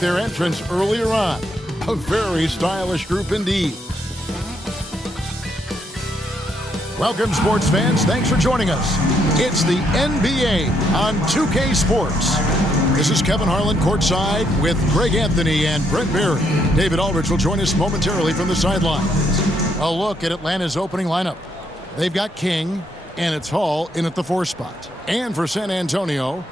their entrance earlier on. A very stylish group indeed. Welcome, sports fans. Thanks for joining us. It's the NBA on 2K Sports. This is Kevin Harlan courtside with Greg Anthony and Brent Barry. David Aldridge will join us momentarily from the sidelines. A look at Atlanta's opening lineup. They've got King, and it's Hall in at the 4 spot. And for San Antonio.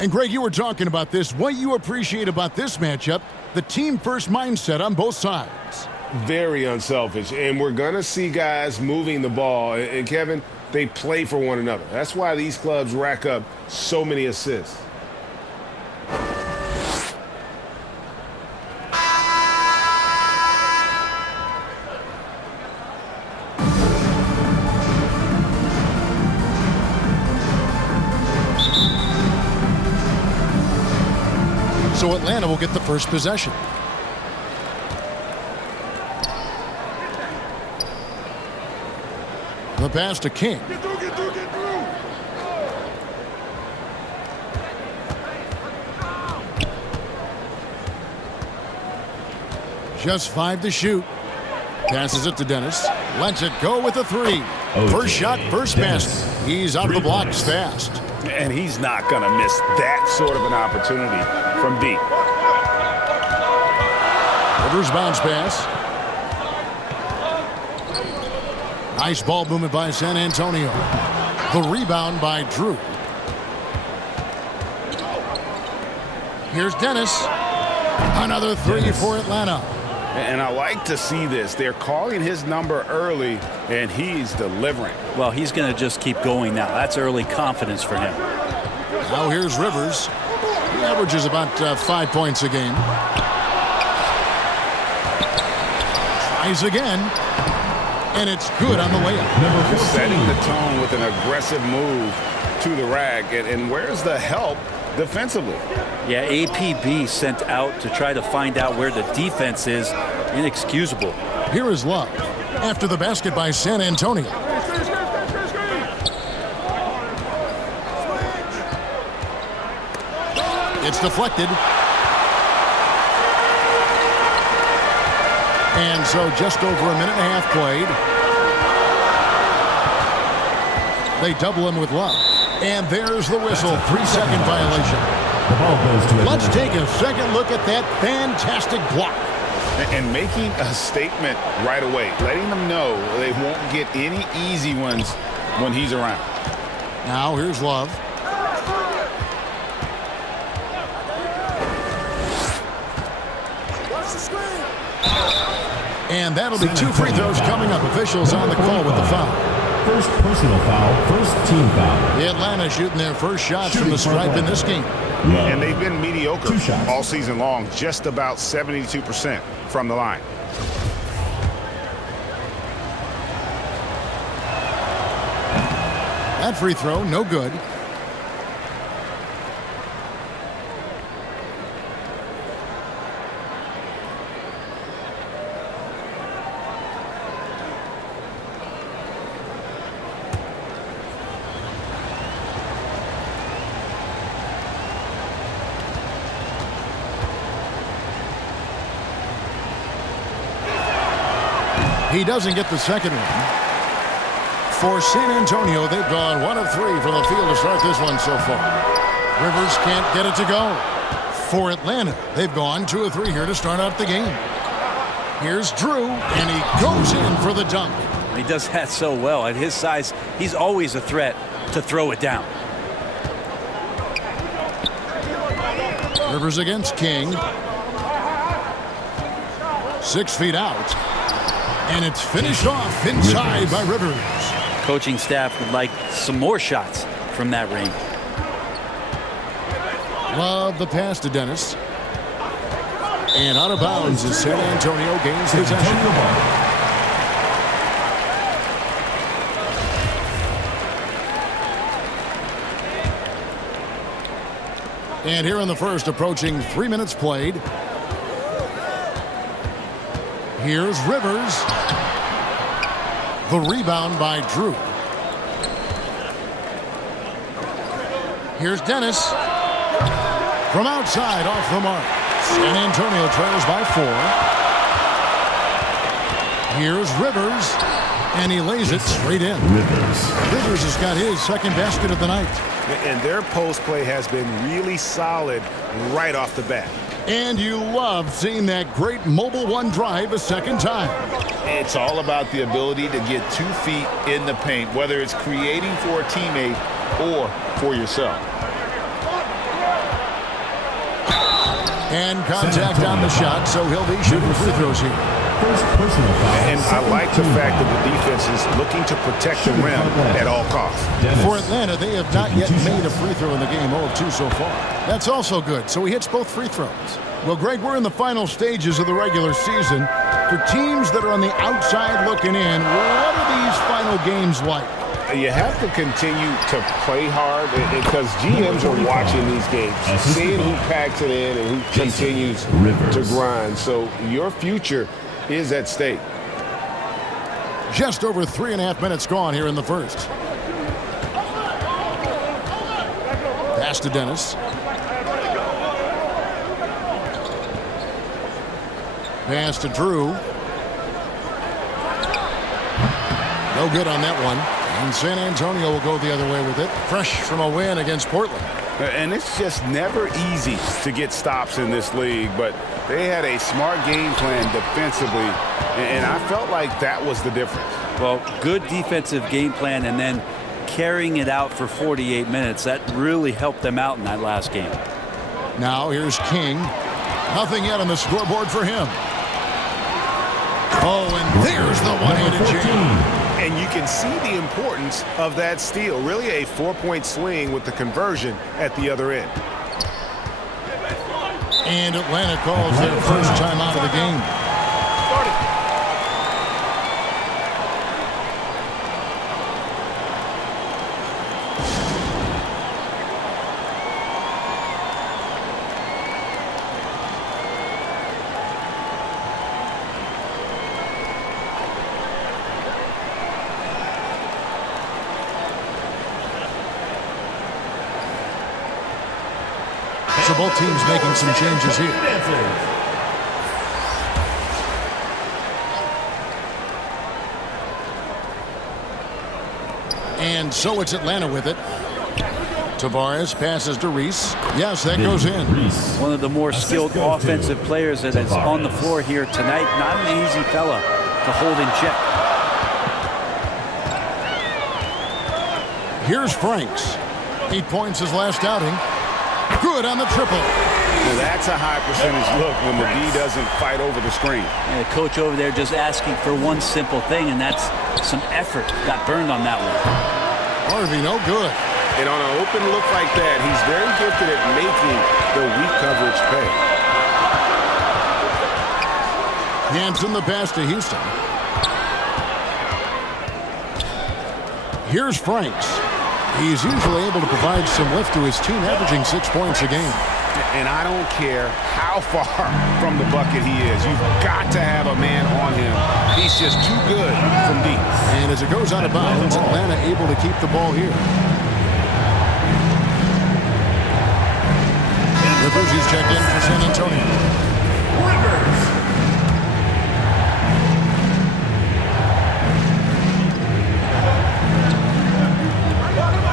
And Greg, you were talking about this. What you appreciate about this matchup, the team-first mindset on both sides. Very unselfish, and we're going to see guys moving the ball. And Kevin, they play for one another. That's why these clubs rack up so many assists. So Atlanta will get the first possession. The pass to King. Get through. Just 5 to shoot. Passes it to Dennis. Lets it go with a 3. First shot, first basket. He's out of the blocks fast. And he's not going to miss that sort of an opportunity from deep. Rivers bounce pass. Nice ball movement by San Antonio. The rebound by Drew. Here's Dennis. Another 3 for Atlanta. And I like to see this. They're calling his number early, and he's delivering. Well, he's going to just keep going now. That's early confidence for him. Now here's Rivers. He averages about 5 points a game. Tries again. And it's good on the layup. Setting the tone with an aggressive move to the rack. And where's the help defensively? Yeah, APB sent out to try to find out where the defense is. Inexcusable. Here is Love after the basket by San Antonio. It's deflected. And so just over a minute and a half played. They double him with Love. And there's the whistle. 3-second violation. The ball goes to Let's take a second look at that fantastic block. And making a statement right away, letting them know they won't get any easy ones when he's around. Now here's Love. And that'll be 2 free throws coming up. Officials on the call with the foul. First personal foul, first team foul. The Atlanta shooting their first shots from the stripe in this game. And they've been mediocre all season long, just about 72% from the line. That free throw, no good. He doesn't get the second one. For San Antonio, they've gone 1 of 3 from the field to start this one so far. Rivers can't get it to go. For Atlanta, they've gone 2 of 3 here to start out the game. Here's Drew, and he goes in for the dunk. He does that so well. At his size, he's always a threat to throw it down. Rivers against King. 6 feet out. And it's finished off inside by Rivers. Coaching staff would like some more shots from that range. Love the pass to Dennis. And out of bounds as San Antonio gains possession. And here in the first, approaching 3 minutes played. Here's Rivers. The rebound by Drew. Here's Dennis. From outside, off the mark. San Antonio trails by 4. Here's Rivers, and he lays it straight in. Rivers has got his second basket of the night. And their post play has been really solid right off the bat. And you love seeing that great mobile one drive a second time. It's all about the ability to get 2 feet in the paint, whether it's creating for a teammate or for yourself. And contact on the shot, so he'll be shooting free throws here. First personal foul. And I like the fact that the defense is looking to protect the rim at all costs. For Atlanta, they have not yet made a free throw in the game, 0 of 2 so far. That's also good, so he hits both free throws. Well, Greg, we're in the final stages of the regular season. For teams that are on the outside looking in, what are these final games like? You have to continue to play hard because GMs are watching these games, seeing who packs it in and who continues to grind. So your future is at stake. Just over 3.5 minutes gone here in the first. Pass to Dennis. Pass to Drew. No good on that one. And San Antonio will go the other way with it. Fresh from a win against Portland. And it's just never easy to get stops in this league, but they had a smart game plan defensively, and I felt like that was the difference. Well, good defensive game plan and then carrying it out for 48 minutes. That really helped them out in that last game. Now here's King. Nothing yet on the scoreboard for him. Oh, and there's the one-handed jam. And you can see the importance of that steal. Really a 4-point swing with the conversion at the other end. And Atlanta calls their first time out of the game. So both teams making some changes here. And so it's Atlanta with it. Tavares passes to Reese. Yes, that goes in. One of the more skilled offensive players that is on the floor here tonight. Not an easy fella to hold in check. Here's Franks. 8 points his last outing. Good on the triple. Well, that's a high percentage look when the D doesn't fight over the screen. And the coach over there just asking for one simple thing, and that's some effort. Got burned on that one. Harvey, no good. And on an open look like that, he's very gifted at making the weak coverage pay. Hanson the pass to Houston. Here's Franks. He's usually able to provide some lift to his team, averaging 6 points a game. And I don't care how far from the bucket he is. You've got to have a man on him. He's just too good from deep. And as it goes out of bounds, Atlanta able to keep the ball here. Rivers, he's checked in for San Antonio.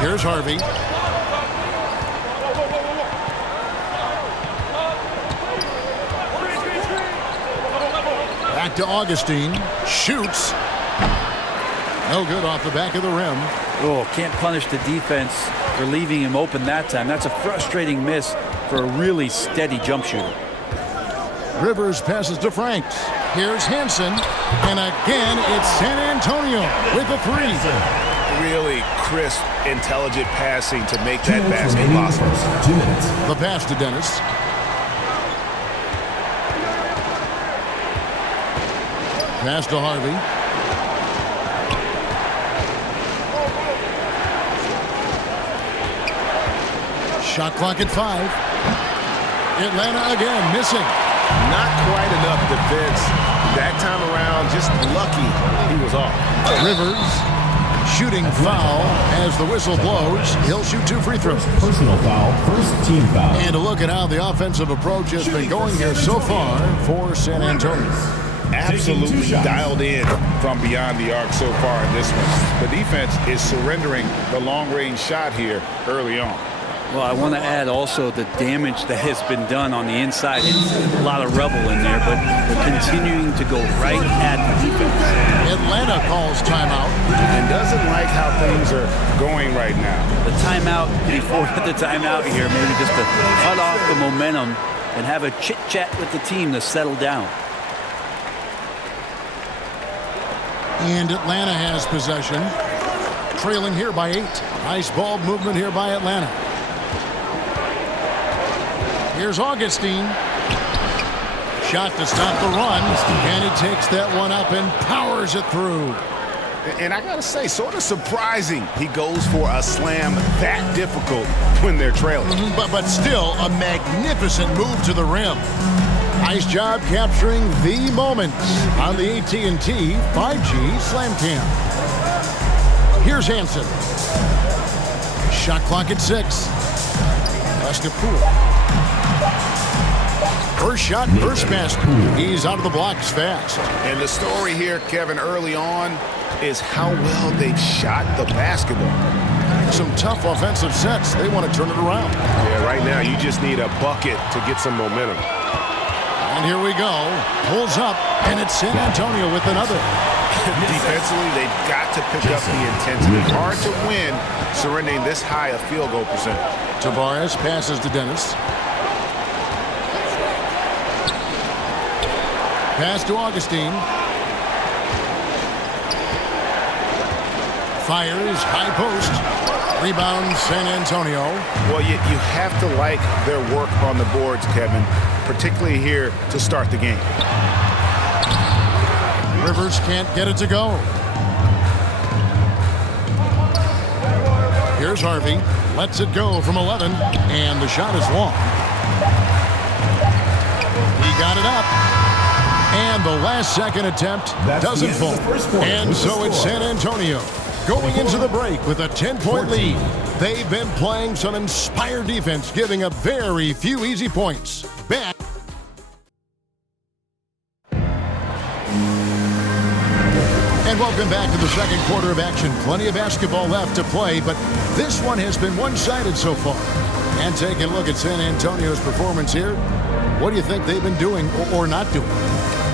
Here's Harvey. Back to Augustine. Shoots. No good off the back of the rim. Oh, can't punish the defense for leaving him open that time. That's a frustrating miss for a really steady jump shooter. Rivers passes to Franks. Here's Hanson. And again, it's San Antonio with a three. Really crisp, intelligent passing to make that basket possible. 2 minutes. The pass to Dennis. Pass to Harvey. Shot clock at 5. Atlanta again missing. Not quite enough defense. That time around, just lucky he was off. Rivers shooting foul as the whistle blows. He'll shoot 2 free throws. Personal foul, first team foul. And a look at how the offensive approach has been going here so far for San Antonio. Absolutely dialed in from beyond the arc so far in this one. The defense is surrendering the long-range shot here early on. Well, I want to add also the damage that has been done on the inside. It's a lot of rubble in there, but they're continuing to go right at the defense. Atlanta calls timeout. And doesn't like how things are going right now. The timeout before the timeout here, maybe just to cut off the momentum and have a chit-chat with the team to settle down. And Atlanta has possession. Trailing here by 8. Nice ball movement here by Atlanta. Here's Augustine. Shot to stop the run. And he takes that one up and powers it through. And I got to say, sort of surprising he goes for a slam that difficult when they're trailing. But still a magnificent move to the rim. Nice job capturing the moments on the AT&T 5G Slam Cam. Here's Hansen. Shot clock at 6. Basketball. First shot, first basket. He's out of the blocks fast. And the story here, Kevin, early on is how well they've shot the basketball. Some tough offensive sets. They want to turn it around. Yeah, right now you just need a bucket to get some momentum. And here we go. Pulls up, and it's San Antonio with another. Defensively, they've got to pick up the intensity. Hard to win surrendering this high a field goal percentage. Tavares passes to Dennis. Pass to Augustine. Fires, high post. Rebound, San Antonio. Well, you have to like their work on the boards, Kevin, particularly here to start the game. Rivers can't get it to go. Here's Harvey. Lets it go from 11, and the shot is long. He got it up. And the last second attempt doesn't fall. And so it's San Antonio going into the break with a 10-point lead. They've been playing some inspired defense, giving up very few easy points. Back. And welcome back to the second quarter of action. Plenty of basketball left to play, but this one has been one-sided so far. And taking a look at San Antonio's performance here, what do you think they've been doing or not doing?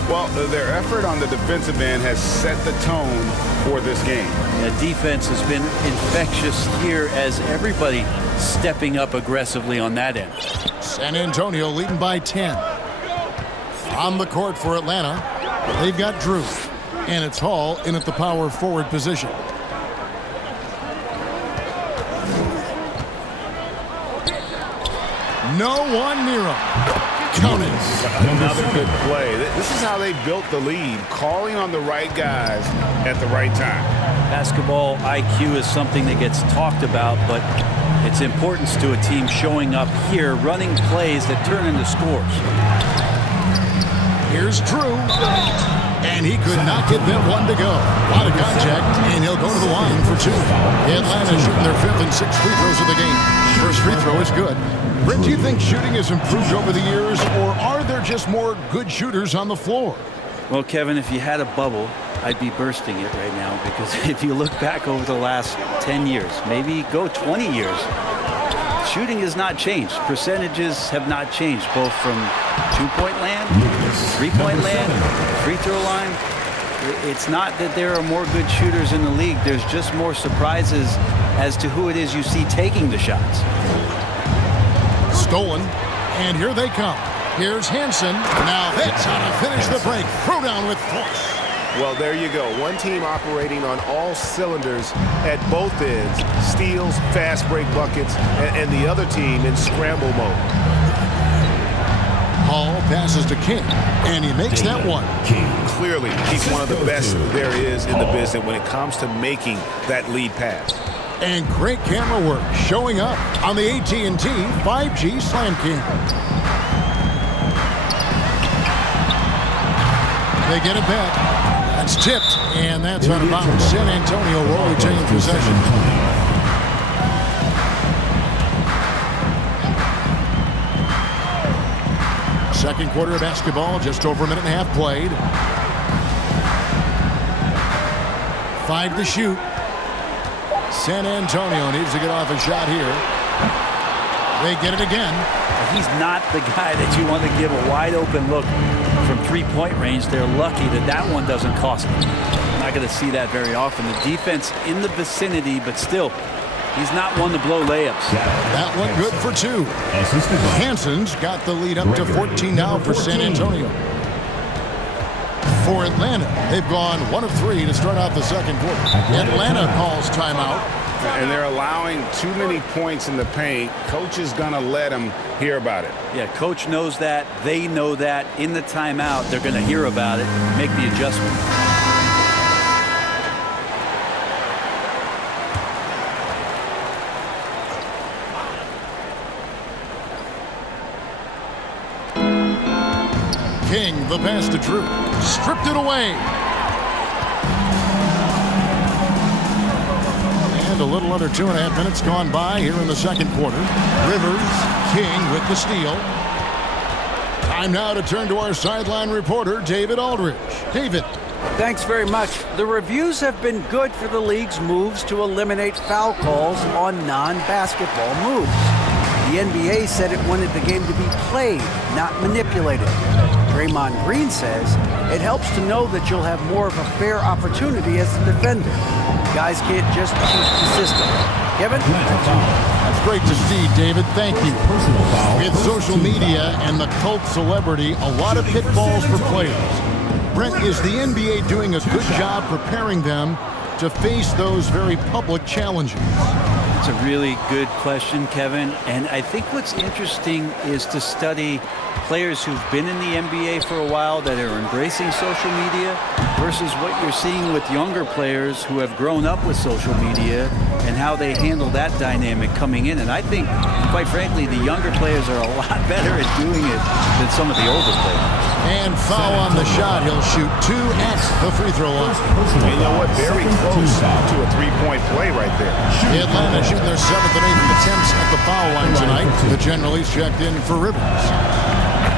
Well, their effort on the defensive end has set the tone for this game. The defense has been infectious here as everybody stepping up aggressively on that end. San Antonio leading by 10. On the court for Atlanta, they've got Drew. And it's Hall in at the power forward position. No one near him. Count it. Another good play. This is how they built the lead, calling on the right guys at the right time. Basketball IQ is something that gets talked about, but its importance to a team showing up here, running plays that turn into scores. Here's Drew. And he could not get that one to go. A lot of contact, and he'll go to the line for 2. Atlanta shooting their 5th and 6th free throws of the game. First free throw is good. Brent, do you think shooting has improved over the years, or are there just more good shooters on the floor? Well, Kevin, if you had a bubble, I'd be bursting it right now, because if you look back over the last 10 years, maybe go 20 years, shooting has not changed. Percentages have not changed, both from two-point land, three-point land, free throw line. It's not that there are more good shooters in the league. There's just more surprises as to who it is you see taking the shots. Stolen, and here they come. Here's Hansen. Now that's how to finish the break. Throw down with force. Well, there you go. One team operating on all cylinders at both ends. Steals, fast break buckets, and the other team in scramble mode. Hall passes to King, and he makes that one. Clearly, he's one of the best there is in the business when it comes to making that lead pass. And great camera work showing up on the AT&T 5G Slam Cam. They get it back. It's tipped, and that's out of bounds. San Antonio will retain possession. Second quarter of basketball, just over a minute and a half played. 5 to shoot. San Antonio needs to get off a shot here. They get it again. He's not the guy that you want to give a wide open look from three-point range. They're lucky that that one doesn't cost them. Not going to see that very often. The defense in the vicinity, but still, he's not one to blow layups. That one good for 2. Hanson's got the lead up to 14 now for San Antonio. For Atlanta, they've gone 1 of 3 to start out the second quarter. Atlanta calls timeout. And they're allowing too many points in the paint. Coach is going to let them hear about it. Yeah, coach knows that. They know that. In the timeout, they're going to hear about it, make the adjustment. King, the pass to Drew. Stripped it away. And a little under 2.5 minutes gone by here in the second quarter. Rivers, King with the steal. Time now to turn to our sideline reporter, David Aldridge. David. Thanks very much. The reviews have been good for the league's moves to eliminate foul calls on non-basketball moves. The NBA said it wanted the game to be played, not manipulated. Draymond Green says it helps to know that you'll have more of a fair opportunity as a defender. Guys can't just cheat the system. Kevin? That's great to see, David. Thank you. With social media and the cult celebrity, a lot of pitfalls for players. Brent, is the NBA doing a good job preparing them to face those very public challenges? It's a really good question, Kevin. And I think what's interesting is to study players who've been in the NBA for a while that are embracing social media versus what you're seeing with younger players who have grown up with social media and how they handle that dynamic coming in. And I think, quite frankly, the younger players are a lot better at doing it than some of the older players. And foul on the shot. He'll shoot 2 at the free throw line. And you know what? Very close to a three-point play right there. Atlanta shooting their 7th and 8th attempts at the foul line tonight. The generally's checked in for Rivers.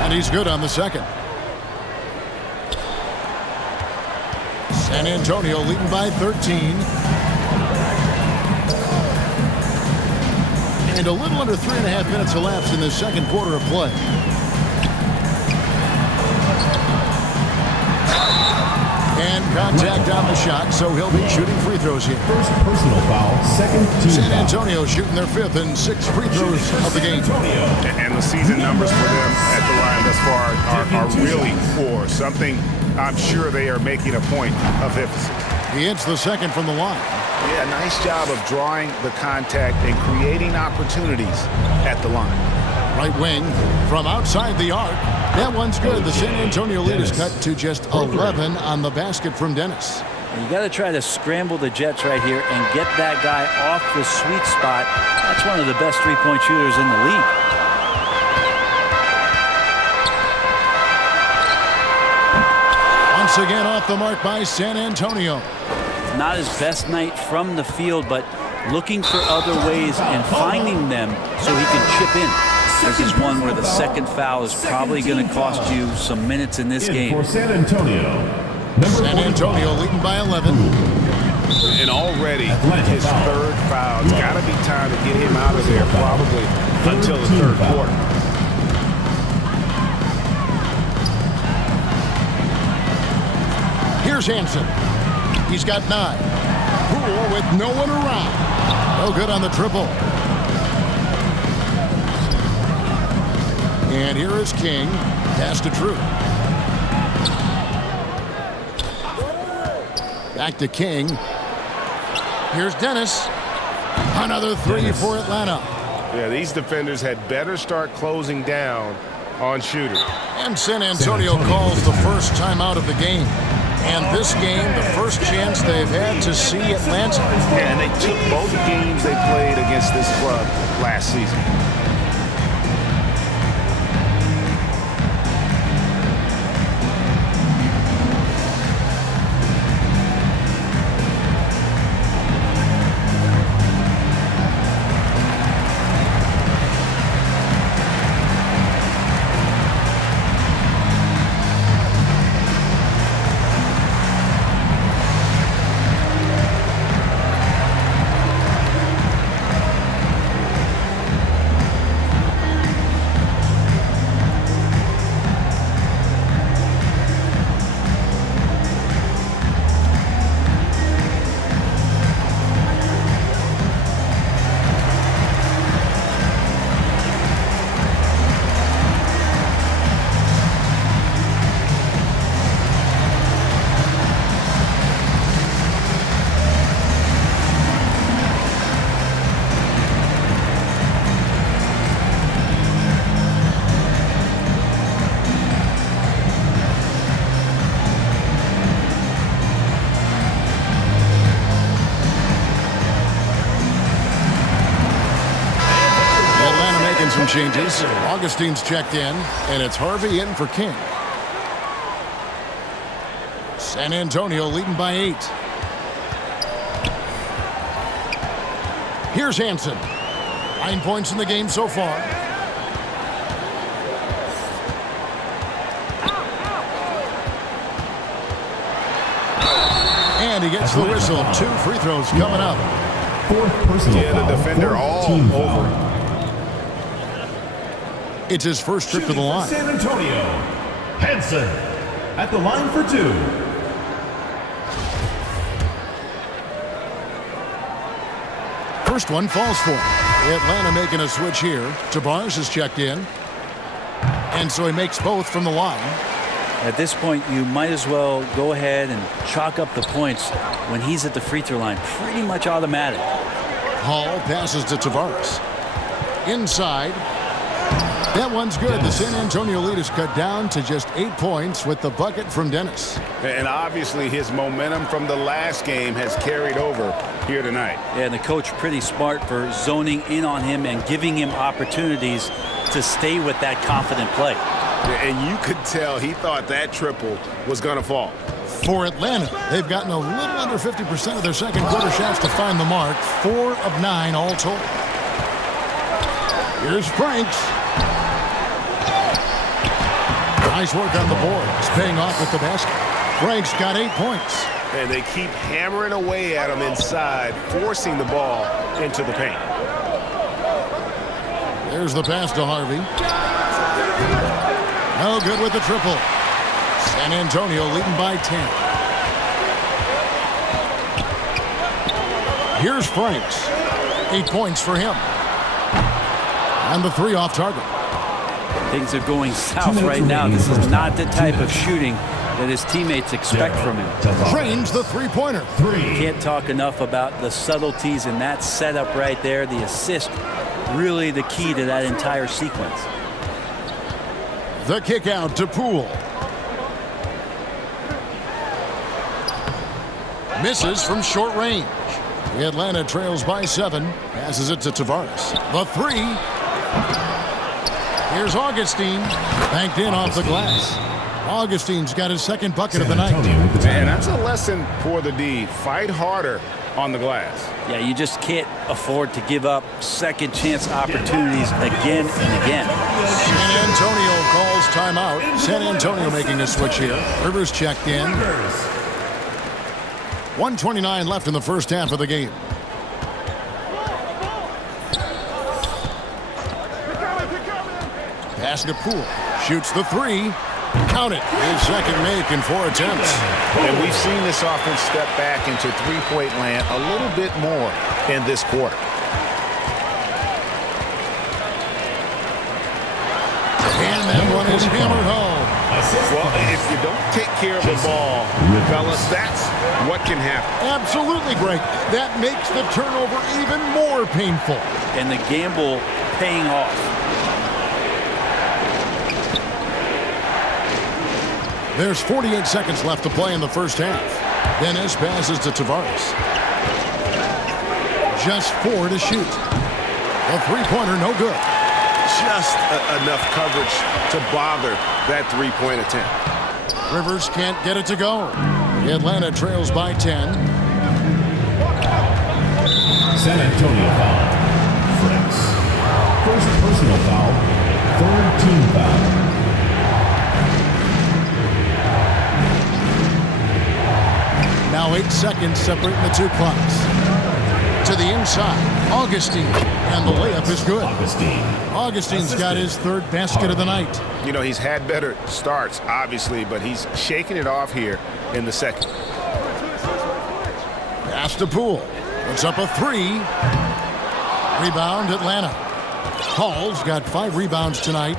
And he's good on the second. San Antonio leading by 13. And a little under 3.5 minutes elapsed in the second quarter of play. And contact on the shot, so he'll be shooting free throws here. First personal foul, second team San foul. Antonio shooting their 5th and 6th free throws of the game. And the season numbers for them at the line thus far are really poor. Something I'm sure they are making a point of emphasis. He hits the second from the line. Yeah, nice job of drawing the contact and creating opportunities at the line. Right wing from outside the arc. That one's good. The San Antonio lead is cut to just 11 on the basket from Dennis. And you got to try to scramble the Jets right here and get that guy off the sweet spot. That's one of the best three-point shooters in the league. Once again off the mark by San Antonio. Not his best night from the field, but looking for other ways and finding them so he can chip in. This is one where the second foul is probably going to cost you some minutes in this game. For San Antonio. San Antonio leading by 11. And already his 3rd foul. It's got to be time to get him out of there probably until the 3rd quarter. Here's Hanson. He's got 9. Poole with no one around. No good on the triple. And here is King. Pass to Drew. Back to King. Here's Dennis. Another 3 for Atlanta. Yeah, these defenders had better start closing down on shooters. And San Antonio calls the first timeout of the game. And this game, the first chance they've had to see Atlanta. Yeah, and they took both games they played against this club last season. changes. Augustine's checked in, and it's Harvey in for King. San Antonio leading by 8. Here's Hansen. 9 points in the game so far. And he gets the whistle. 2 free throws coming up. Fourth personal Yeah, the foul. defender Fourth all team over. foul. It's his first trip to the Shooting for line. San Antonio, Hansen at the line for 2. First one falls for him. Atlanta making a switch here. Tavares is checked in. And so he makes both from the line. At this point, you might as well go ahead and chalk up the points when he's at the free throw line. Pretty much automatic. Hall passes to Tavares. Inside. That one's good. The San Antonio lead is cut down to just 8 points with the bucket from Dennis. And obviously his momentum from the last game has carried over here tonight. Yeah, and the coach pretty smart for zoning in on him and giving him opportunities to stay with that confident play. And you could tell he thought that triple was going to fall. For Atlanta, they've gotten a little under 50% of their second quarter shots to find the mark. 4 of 9 all told. Here's Franks. Nice work on the board. It's paying off with the basket. Franks got 8 points. And they keep hammering away at him inside, forcing the ball into the paint. There's the pass to Harvey. No good with the triple. San Antonio leading by 10. Here's Franks. 8 points for him. And the 3 off target. Things are going south right now. This is not the type of shooting that his teammates expect from him. Drains the three-pointer. Can't talk enough about the subtleties in that setup right there. The assist, really the key to that entire sequence. The kick out to Poole. Misses from short range. The Atlanta trails by 7. Passes it to Tavares. The 3. Here's Augustine. Banked in off the glass. Augustine's got his second bucket of the night. And that's a lesson for the D. Fight harder on the glass. Yeah, you just can't afford to give up second chance opportunities again and again. San Antonio calls timeout. San Antonio making a switch here. Rivers checked in. 1:29 left in the first half of the game. Pass to Poole. Shoots the 3. Count it. His second make in 4 attempts. And we've seen this offense step back into three-point land a little bit more in this quarter. And that one is hammered home. Well, if you don't take care of the ball, fellas, that's what can happen. Absolutely, Greg. That makes the turnover even more painful. And the gamble paying off. There's 48 seconds left to play in the first half. Dennis passes to Tavares. Just 4 to shoot. A three-pointer, no good. Just enough coverage to bother that three-point attempt. Rivers can't get it to go. Atlanta trails by 10. San Antonio foul. Franks. First personal foul. Third team foul. Now 8 seconds separating the 2 clocks. To the inside, Augustine, and the layup is good. Augustine's got his 3rd basket of the night. You know, he's had better starts, obviously, but he's shaking it off here in the second. Pass to Poole. Puts up a 3. Rebound, Atlanta. Hall's got 5 rebounds tonight.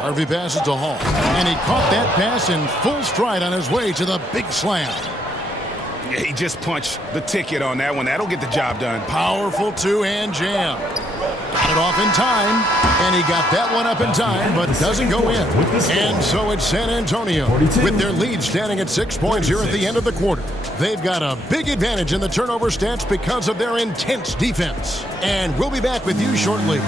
Harvey passes to Hall. And he caught that pass in full stride on his way to the big slam. Yeah, he just punched the ticket on that one. That'll get the job done. Powerful 2-hand jam. Got it off in time. And he got that one up in time, but doesn't go in. And so it's San Antonio with their lead standing at 6 points here at the end of the quarter. They've got a big advantage in the turnover stats because of their intense defense. And we'll be back with you shortly.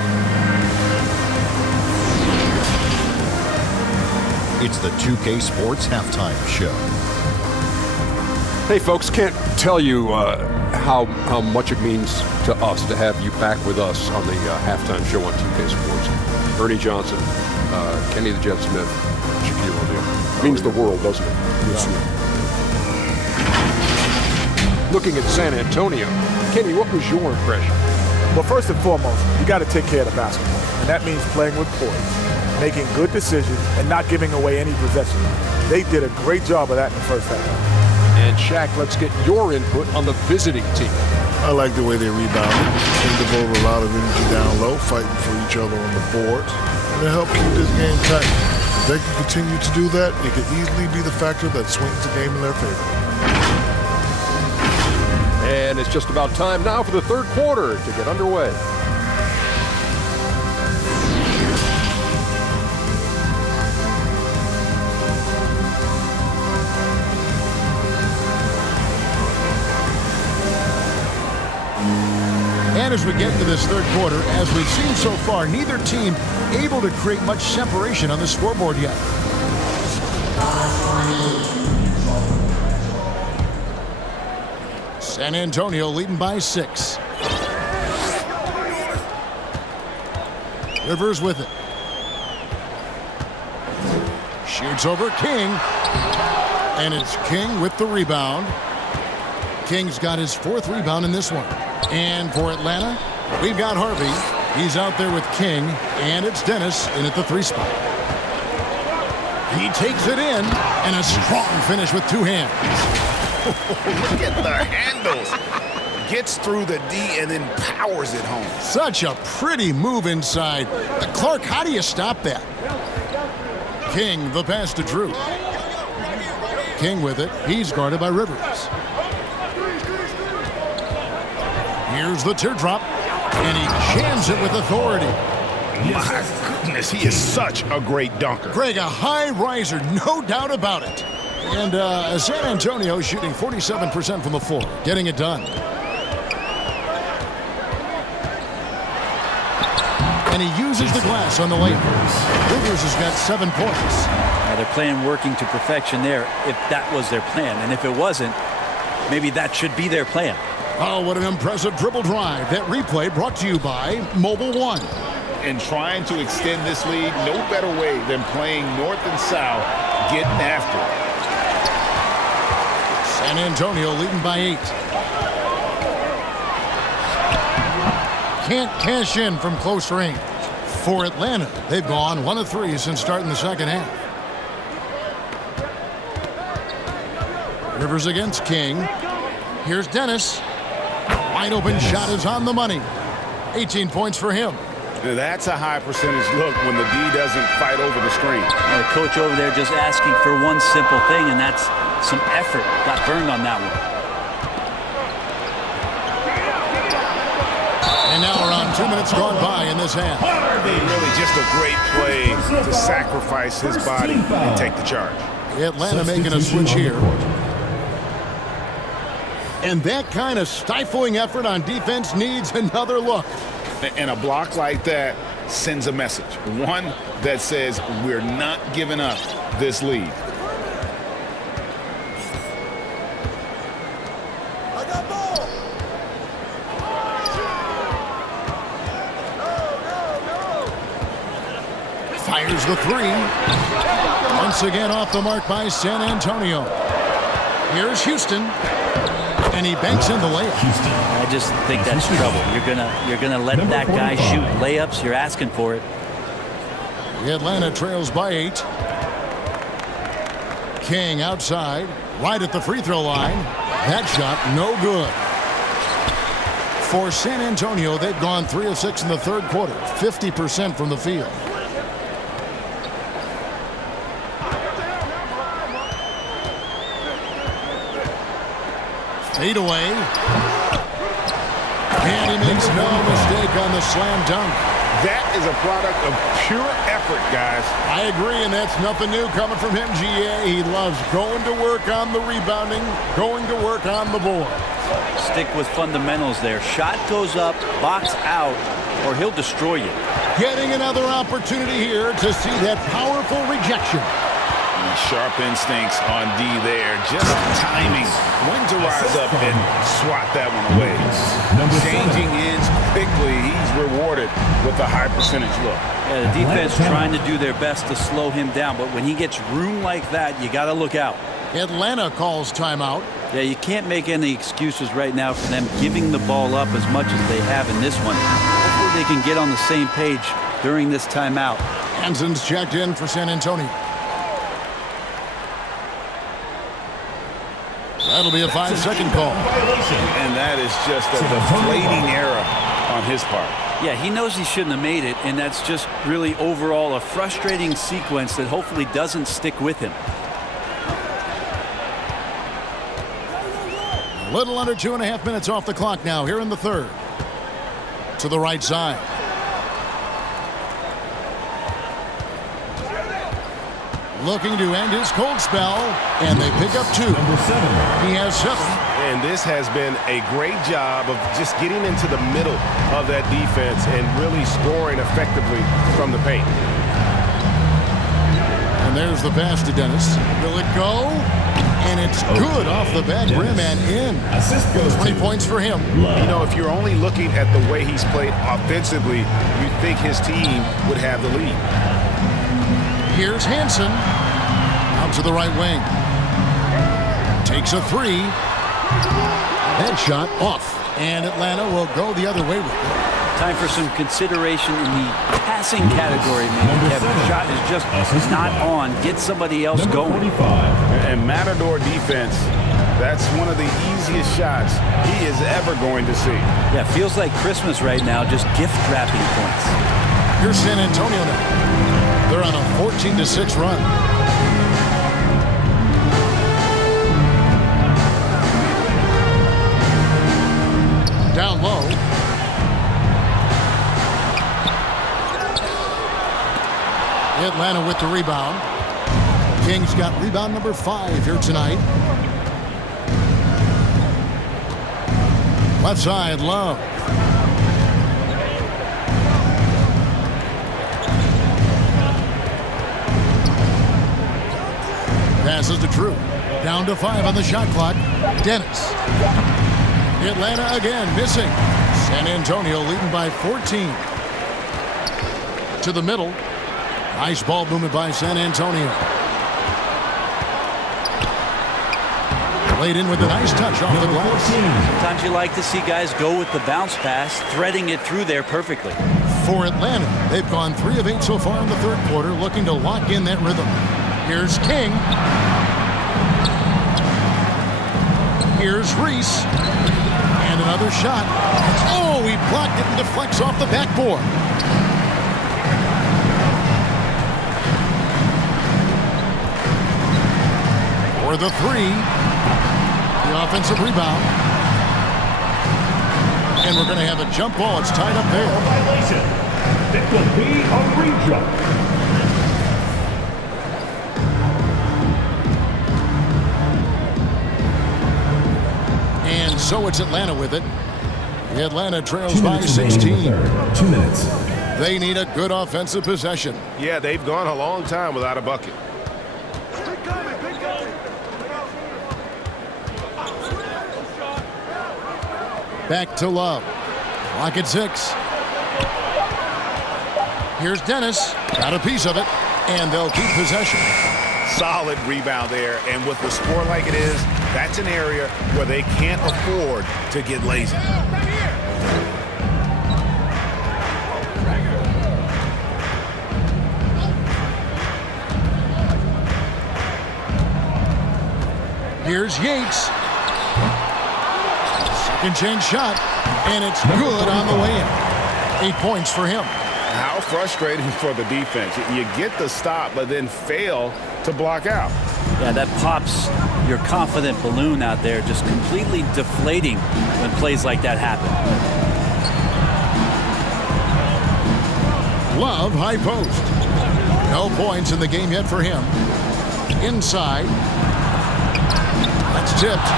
It's the 2K Sports Halftime Show. Hey, folks, can't tell you how much it means to us to have you back with us on the halftime show on 2K Sports. Ernie Johnson, Kenny the Jet Smith, Shaquille O'Neal. Means the world, doesn't it? Yes, Looking at San Antonio, Kenny, what was your impression? Well, first and foremost, you got to take care of the basketball, and that means playing with poise, making good decisions, and not giving away any possession. They did a great job of that in the first half. And Shaq, let's get your input on the visiting team. I like the way they rebounded. They devoted a lot of energy down low, fighting for each other on the boards, and it helped keep this game tight. If they can continue to do that, it could easily be the factor that swings the game in their favor. And it's just about time now for the third quarter to get underway. And as we get into this third quarter, as we've seen so far, neither team able to create much separation on the scoreboard yet. San Antonio leading by 6. Rivers with it. Shoots over King. And it's King with the rebound. King's got his 4th rebound in this one. And for Atlanta, we've got Harvey. He's out there with King. And it's Dennis in at the 3 spot. He takes it in. And a strong finish with 2 hands. Look at the handles. Gets through the D and then powers it home. Such a pretty move inside. Clark, how do you stop that? King, the pass to Drew. King with it. He's guarded by Rivers. Here's the teardrop. And he jams it with authority. My goodness, he is such a great dunker. Greg, a high riser, no doubt about it. And San Antonio shooting 47% from the floor, getting it done. And he uses the glass on the layup. Rivers has got 7 points. They're playing working to perfection there if that was their plan. And if it wasn't, maybe that should be their plan. Oh, what an impressive dribble drive. That replay brought to you by Mobile One. And trying to extend this lead, no better way than playing north and south, getting after it. San Antonio leading by 8. Can't cash in from close range. For Atlanta, they've gone 1 of 3 since starting the second half. Rivers against King. Here's Dennis. Wide open shot is on the money. 18 points for him. That's a high percentage look when the D doesn't fight over the screen. The coach over there just asking for one simple thing, and that's some effort. Got burned on that one. And now around 2 minutes gone by in this half. Really just a great play to sacrifice his body and take the charge. Atlanta making a switch here. And that kind of stifling effort on defense needs another look. And a block like that sends a message. One that says we're not giving up this lead. Fires the 3. Once again off the mark by San Antonio. Here's Houston. And he banks in the layup. I just think that's trouble. You're gonna let that guy shoot layups. You're asking for it. Atlanta trails by 8. King outside, right at the free throw line. That shot no good. For San Antonio, they've gone 3 of 6 in the third quarter, 50% from the field. Fade away. And he makes no mistake on the slam dunk. That is a product of pure effort, guys. I agree, and that's nothing new coming from him, GA. He loves going to work on the rebounding, going to work on the board. Stick with fundamentals there. Shot goes up, box out, or he'll destroy you. Getting another opportunity here to see that powerful rejection. Sharp instincts on D there. Just timing when to rise up and swat that one away. Changing ends quickly. He's rewarded with a high percentage look. Yeah, the defense trying to do their best to slow him down, but when he gets room like that, you got to look out. Atlanta calls timeout. Yeah, you can't make any excuses right now for them giving the ball up as much as they have in this one. Hopefully they can get on the same page during this timeout. Hanson's checked in for San Antonio. That'll be a 5-second call. And that is just a deflating error on his part. Yeah, he knows he shouldn't have made it, and that's just really overall a frustrating sequence that hopefully doesn't stick with him. A little under 2.5 minutes off the clock now here in the third. To the right side. Looking to end his cold spell, and they pick up 2. He has 7. And this has been a great job of just getting into the middle of that defense and really scoring effectively from the paint. And there's the pass to Dennis. Will it go? And it's good off the back rim and in. 20 points for him. You know, if you're only looking at the way he's played offensively, you'd think his team would have the lead. Here's Hanson. Out to the right wing. Takes a 3. That shot off. And Atlanta will go the other way with it. Time for some consideration in the passing category, maybe, Kevin. The shot is just not on. Get somebody else going. And Matador defense, that's one of the easiest shots he is ever going to see. Yeah, feels like Christmas right now, just gift wrapping points. Here's San Antonio now. They're on a 14-6 run. Down low. Atlanta with the rebound. Kings got rebound number 5 here tonight. Left side, Love. Passes to Drew. Down to 5 on the shot clock. Dennis. Atlanta again missing. San Antonio leading by 14. To the middle. Nice ball movement by San Antonio. Laid in with a nice touch off the glass. Sometimes you like to see guys go with the bounce pass, threading it through there perfectly. For Atlanta, they've gone 3 of 8 so far in the third quarter, looking to lock in that rhythm. Here's King. Here's Reese. And another shot. Oh, he blocked it and deflects off the backboard. For the 3. The offensive rebound. And we're going to have a jump ball. It's tied up there. Violation. It will be a re-jump. And so it's Atlanta with it. The Atlanta trails by 16. 2 minutes. They need a good offensive possession. Yeah, they've gone a long time without a bucket. Back to Love. Clock at 6. Here's Dennis. Got a piece of it. And they'll keep possession. Solid rebound there. And with the score like it is, that's an area where they can't afford to get lazy. Here's Yates. Second chance shot. And it's good on the way in. 8 points for him. How frustrating for the defense. You get the stop, but then fail to block out. Yeah, that pops your confident balloon out there, just completely deflating when plays like that happen. Love, high post. No points in the game yet for him. Inside. That's tipped.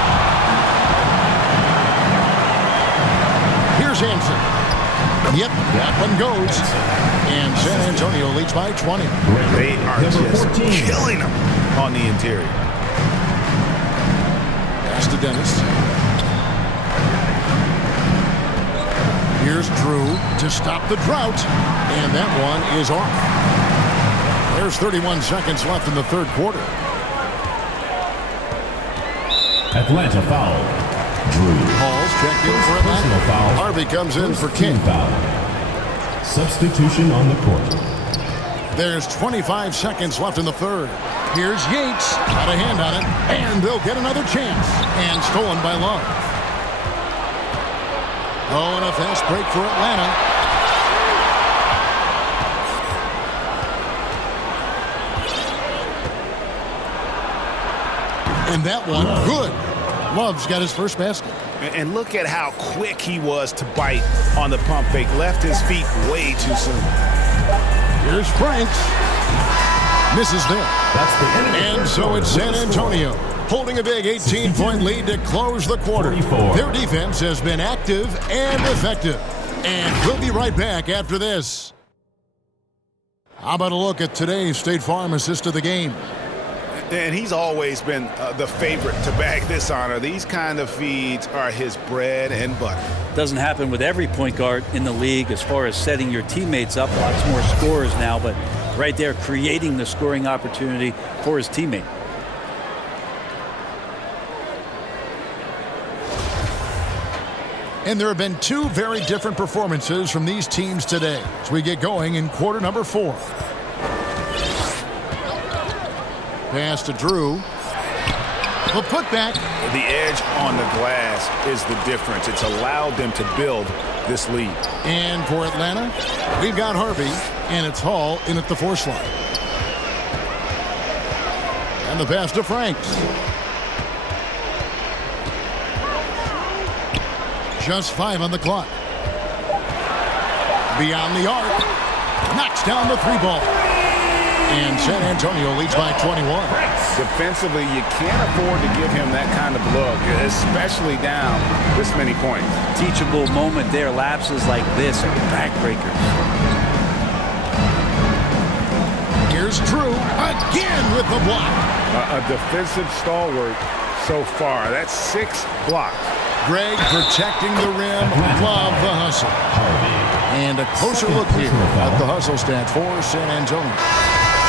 Here's Hanson. Yep, that one goes. And San Antonio leads by 20. They are just killing them on the interior. Pass to Dennis. Here's Drew to stop the drought. And that one is off. There's 31 seconds left in the third quarter. Atlanta foul. Drew. Hall's checked in for Personal Atlanta. foul. Harvey comes in for King. Foul. Substitution on the court. There's 25 seconds left in the third. Here's Yates. Got a hand on it. And they'll get another chance. And stolen by Love. Oh, and a fast break for Atlanta. And that one, good. Love's got his first basket. And look at how quick he was to bite on the pump fake. Left his feet way too soon. Here's Franks. Misses there. That's the end of the And first so quarter. it's San Antonio holding a big 18-point lead to close the quarter. 44. Their defense has been active and effective. And we'll be right back after this. How about a look at today's State Farm assist of the game? And he's always been the favorite to bag this honor. These kind of feeds are his bread and butter. Doesn't happen with every point guard in the league as far as setting your teammates up. Lots more scorers now, but right there creating the scoring opportunity for his teammate. And there have been two very different performances from these teams today as we get going in quarter number 4. Pass to Drew. The putback. The edge on the glass is the difference. It's allowed them to build this lead. And for Atlanta, we've got Harvey, and it's Hall in at the force line. And the pass to Franks. Just 5 on the clock. Beyond the arc. Knocks down the 3-ball. And San Antonio leads by 21. Defensively, you can't afford to give him that kind of look, especially down this many points. Teachable moment there. Lapses like this are backbreakers. Here's Drew again with the block. A defensive stalwart so far. That's 6 blocks. Greg protecting the rim. Love the hustle. And a closer look here at the hustle stats for San Antonio.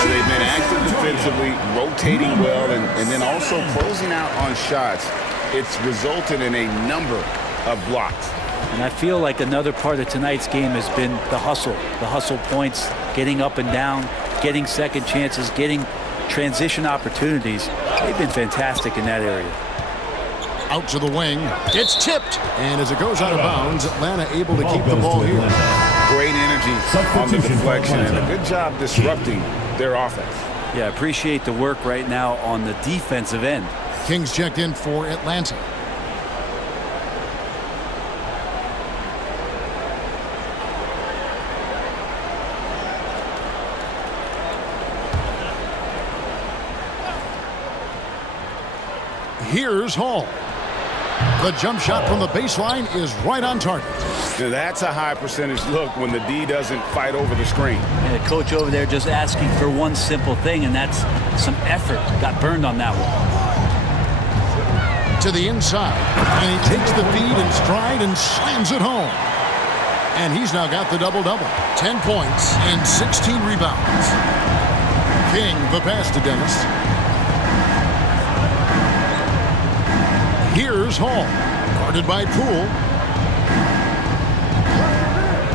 They've been active defensively, rotating well, and then also closing out on shots. It's resulted in a number of blocks. And I feel like another part of tonight's game has been the hustle points, getting up and down, getting second chances, getting transition opportunities. They've been fantastic in that area. Out to the wing. It's tipped. And as it goes out of bounds, Atlanta able to keep the ball here. Great energy on the deflection and a good job disrupting their offense. Yeah, appreciate the work right now on the defensive end. Kings checked in for Atlanta. Here's Hall. The jump shot from the baseline is right on target. Now that's a high percentage look when the D doesn't fight over the screen. And the coach over there just asking for one simple thing, and that's some effort. Got burned on that one. To the inside. And he takes the feed in stride and slams it home. And he's now got the double-double. 10 points and 16 rebounds. King, the pass to Dennis. Here's Hall. Guarded by Poole.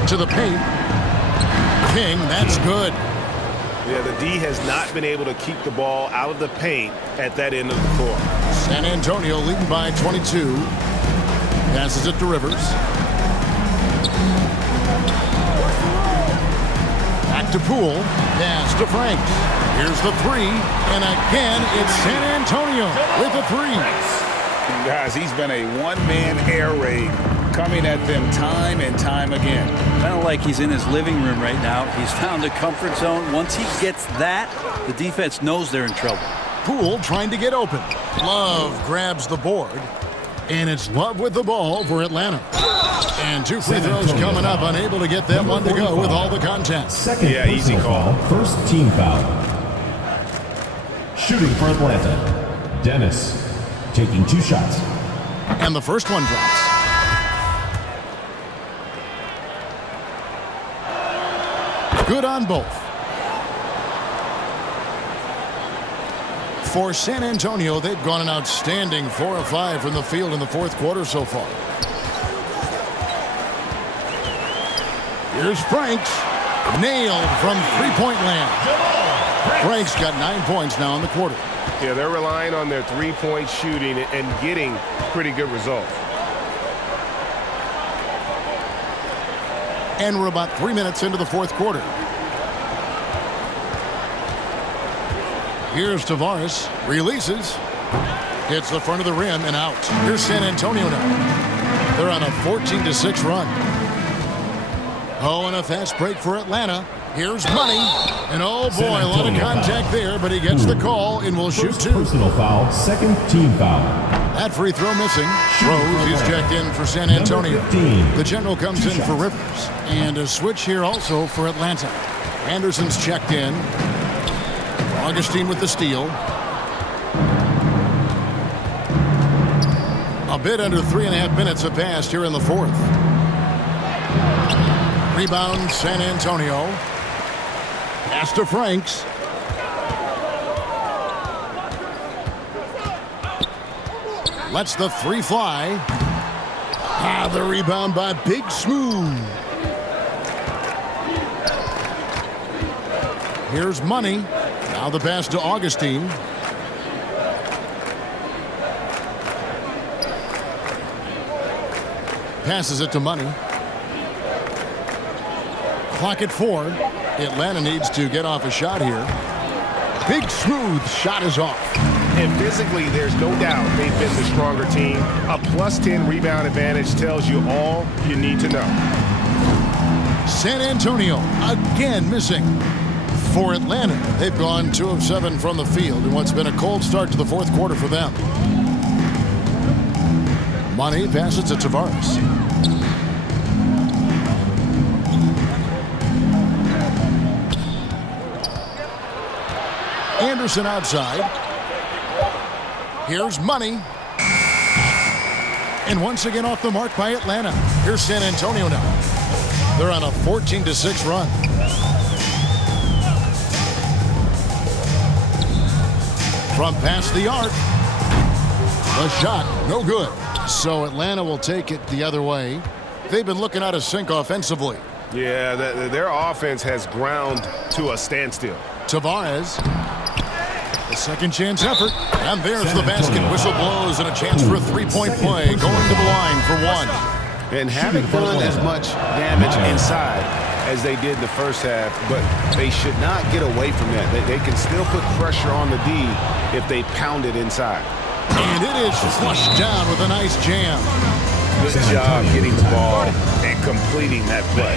To the paint. King, that's good. Yeah, the D has not been able to keep the ball out of the paint at that end of the court. San Antonio leading by 22. Passes it to Rivers. Back to Poole. Pass to Franks. Here's the 3. And again, it's San Antonio with a 3. Guys, he's been a one-man air raid coming at them time and time again. Kind of like he's in his living room right now. He's found a comfort zone. Once he gets that, the defense knows they're in trouble. Poole trying to get open. Love grabs the board. And it's Love with the ball for Atlanta. And 2 free throws coming up. Unable to get that one to go with all the contact. Second easy call. First team foul. Shooting for Atlanta, Dennis, taking 2 shots. And the first one drops. Good on both. For San Antonio, they've gone an outstanding 4 of 5 from the field in the fourth quarter so far. Here's Franks. Nailed from three-point land. Franks got 9 points now in the quarter. Yeah, they're relying on their three-point shooting and getting pretty good results. And we're about 3 minutes into the fourth quarter. Here's Tavares. Releases. Hits the front of the rim and out. Here's San Antonio now. They're on a 14-6 run. Oh, and a fast break for Atlanta. Here's Money. And oh boy, a lot of contact there, but he gets the call and will shoot 2. Personal foul, second team foul. That free throw missing. Rose is checked in for San Antonio. The general comes in for Rivers. And a switch here also for Atlanta. Anderson's checked in. Augustine with the steal. A bit under 3.5 minutes have passed here in the fourth. Rebound San Antonio. Pass to Franks. Lets the 3 fly. The rebound by Big Smooth. Here's Money. Now the pass to Augustine. Passes it to Money. Clock at 4. Atlanta needs to get off a shot here. Big Smooth shot is off. And physically, there's no doubt they've been the stronger team. A +10 rebound advantage tells you all you need to know. San Antonio again missing. For Atlanta, they've gone 2 of 7 from the field in what's been a cold start to the fourth quarter for them. Money passes to Tavares. Anderson outside. Here's Money. And once again off the mark by Atlanta. Here's San Antonio now. They're on a 14-6 run. From past the arc. The shot, no good. So Atlanta will take it the other way. They've been looking out of sync offensively. Yeah, their offense has ground to a standstill. Tavares. A second chance effort. And there's the basket. Whistle blows and a chance for a three-point play. Going to the line for 1. And haven't done as much damage inside as they did the first half, but they should not get away from that. They can still put pressure on the D if they pound it inside. And it is flushed down with a nice jam. Good job getting the ball and completing that play.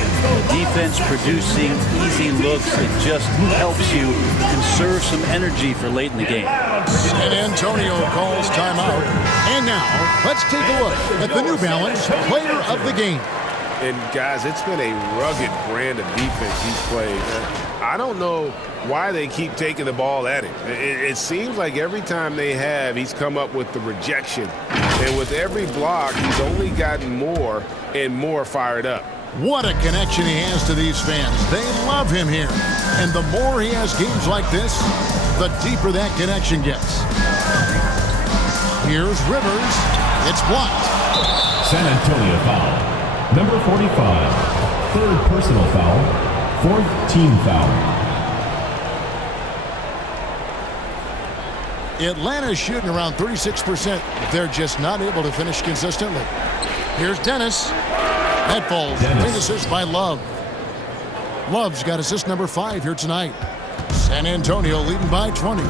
Defense producing easy looks. It just helps you conserve some energy for late in the game. San Antonio calls timeout. And now, let's take a look at the New Balance Player of the Game. And, guys, it's been a rugged brand of defense he's played. I don't know why they keep taking the ball at him. It seems like every time they have, he's come up with the rejection. And with every block, he's only gotten more and more fired up. What a connection he has to these fans. They love him here. And the more he has games like this, the deeper that connection gets. Here's Rivers. It's blocked. San Antonio foul. Number 45, third personal foul, fourth team foul. Atlanta's shooting around 36%. They're just not able to finish consistently. Here's Dennis. That falls. Great assist by Love. Love's got assist number 5 here tonight. San Antonio leading by 20.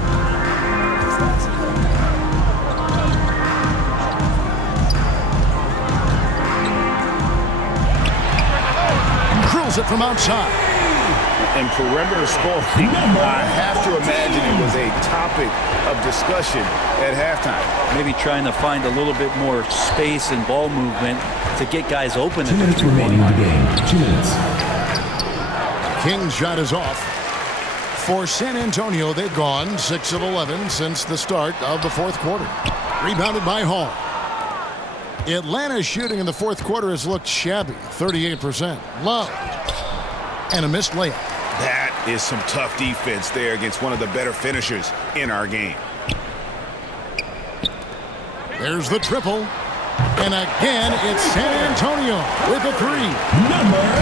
Drills it from outside. And perimeter scoring, I have to imagine it was a topic of discussion at halftime. Maybe trying to find a little bit more space and ball movement to get guys open. 2 minutes remaining in the game. 2 minutes. King's shot is off. For San Antonio, they've gone 6 of 11 since the start of the fourth quarter. Rebounded by Hall. Atlanta's shooting in the fourth quarter has looked shabby, 38%. Love. And a missed layup. That is some tough defense there against one of the better finishers in our game. There's the triple. And again, it's San Antonio with a three.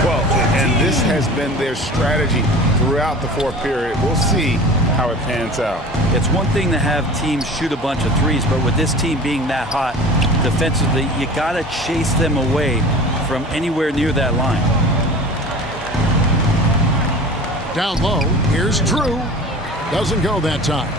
Well, and this has been their strategy throughout the fourth period. We'll see how it pans out. It's one thing to have teams shoot a bunch of threes, but with this team being that hot defensively, you got to chase them away from anywhere near that line. Down low, here's Drew. Doesn't go that time.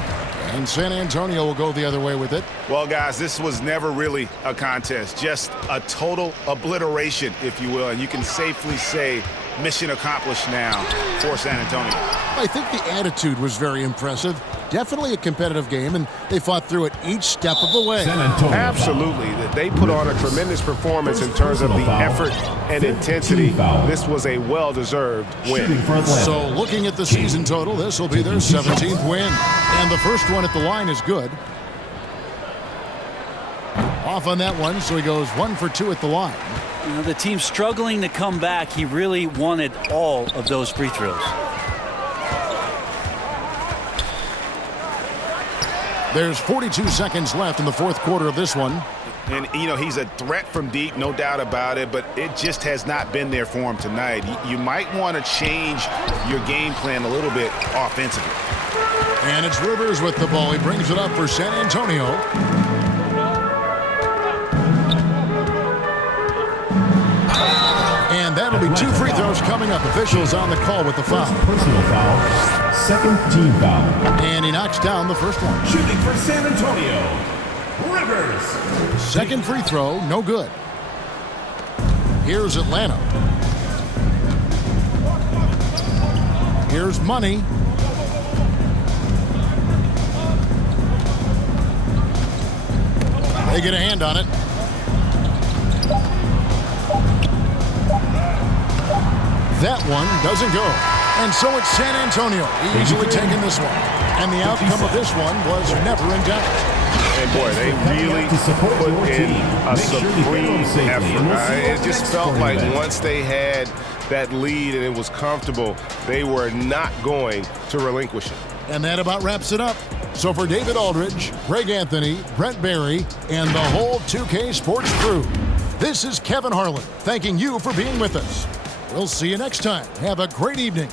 And San Antonio will go the other way with it. Well, guys, this was never really a contest, just a total obliteration, if you will. And you can safely say mission accomplished now for San Antonio. I think the attitude was very impressive. Definitely a competitive game, and they fought through it each step of the way. Absolutely. They put on a tremendous performance in terms of the effort and intensity. This was a well-deserved win. So looking at the season total, this will be their 17th win. And the first one at the line is good. Off on that one, so he goes 1 for 2 at the line. You know, the team's struggling to come back. He really wanted all of those free throws. There's 42 seconds left in the fourth quarter of this one. And, you know, he's a threat from deep, no doubt about it, but it just has not been there for him tonight. You might want to change your game plan a little bit offensively. And it's Rivers with the ball. He brings it up for San Antonio. And that'll be 2 free throws coming up. Officials on the call with the foul. Personal foul. Second team foul. And he knocks down the first one. Shooting for San Antonio, Rivers. Second free throw, no good. Here's Atlanta. Here's Money. They get a hand on it. That one doesn't go. And so it's San Antonio easily taking this one. And the outcome of this one was never in doubt. And boy, they really put in a supreme effort. It just felt like once they had that lead and it was comfortable, they were not going to relinquish it. And that about wraps it up. So for David Aldridge, Greg Anthony, Brent Barry, and the whole 2K Sports crew, this is Kevin Harlan thanking you for being with us. We'll see you next time. Have a great evening.